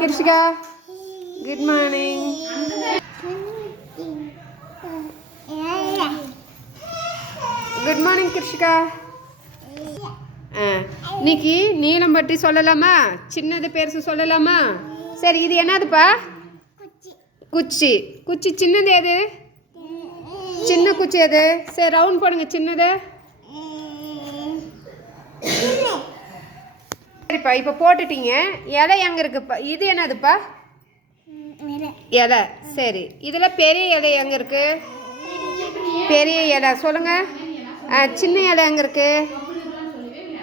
Krishika good morning good morning Krishika. ஆ இன்னைக்கு நீளம் பற்றி சொல்லலாமா? சின்னது பெருசு சொல்லலாமா? சரி இது என்னதுப்பா? குச்சி. குச்சி சின்னது எது? சின்ன குச்சி எது? சரி ரவுண்ட் போடுங்க சின்னது. சரிப்பா இப்போ போட்டுட்டீங்க. இலை எங்கே இருக்குப்பா இது என்னதுப்பா இலை. சரி. இதில் பெரிய இலை எங்கே இருக்கு? பெரிய இலை. சொல்லுங்க. ஆ சின்ன இலை எங்கே இருக்கு?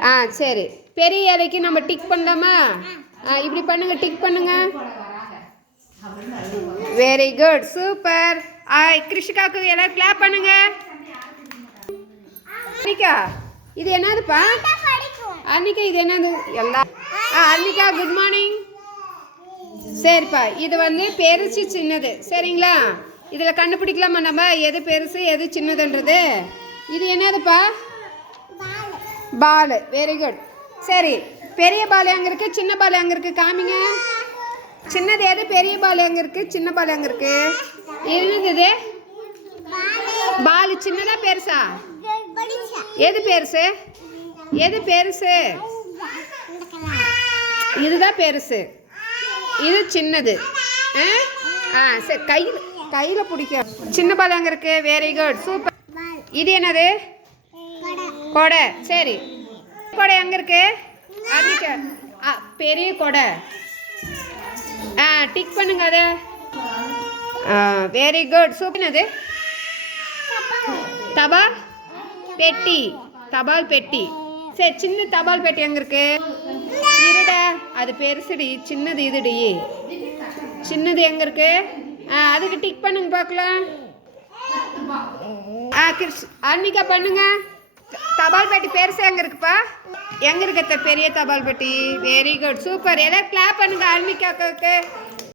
ஆ சரி. பெரிய இலைக்கு நம்ம டிக் பண்ணலாமா? ஆ இப்படி பண்ணுங்க டிக் பண்ணுங்க. வெரி குட் சூப்பர் ஆ கிருஷிகாவுக்கு எல்லாரும் கிளாப் பண்ணுங்க. அன்னிகா இது என்னதுப்பா அன்னிகா இது என்னது? எல்லாம் ஆ அன்னிகா குட் மார்னிங் சரிப்பா இது வந்து பெருசு சின்னது. சரிங்களா? இதில் கண்டுபிடிக்கலாமா நம்ம? எது பெருசு எது சின்னதுன்றது? இது என்னதுப்பா? பால். வெரி குட் சரி பெரிய பால் எங்கே இருக்குது சின்ன பால் எங்கே இருக்குது காமிங்க. சின்னது எது? பெரிய பால் எங்கே இருக்குது சின்ன பால் எங்கே இருக்குது இருந்தது பால் சின்னதா பெருசா? எது பெருசு? எது பெருசு? இதுதான் பெருசு. இது சின்னது. ஆ? ஆ சரி கையில் கையில் பிடிக்கும் சின்ன பால் அங்கே இருக்கு. வெரி குட் சூப்பர் இது என்னது? கொடை. சரி. கொடை எங்கே இருக்கு? அதுக்கு ஆ பெரிய கொடை. ஆ டிக் பண்ணுங்க அதை. வெரி குட் சூப்பர் அது தபால் பெட்டி. தபால் பெட்டி. சரி சின்ன தபால் பெட்டி எங்கே இருக்கு? இருடா. அது பெருசுடி சின்னது இதுடி. சின்னது எங்கே இருக்கு? ஆ அதுக்கு டிக் பண்ணுங்க பார்க்கலாம். ஆ கிருஷ் அன்னிகா பண்ணுங்க. தபால் பெட்டி பெருசு எங்கே இருக்குப்பா? எங்கே இருக்கு பெரிய தபால் பெட்டி. வெரி குட் சூப்பர் எல்லாம் கிளாப் பண்ணுங்க அன்னிக்காக்கு.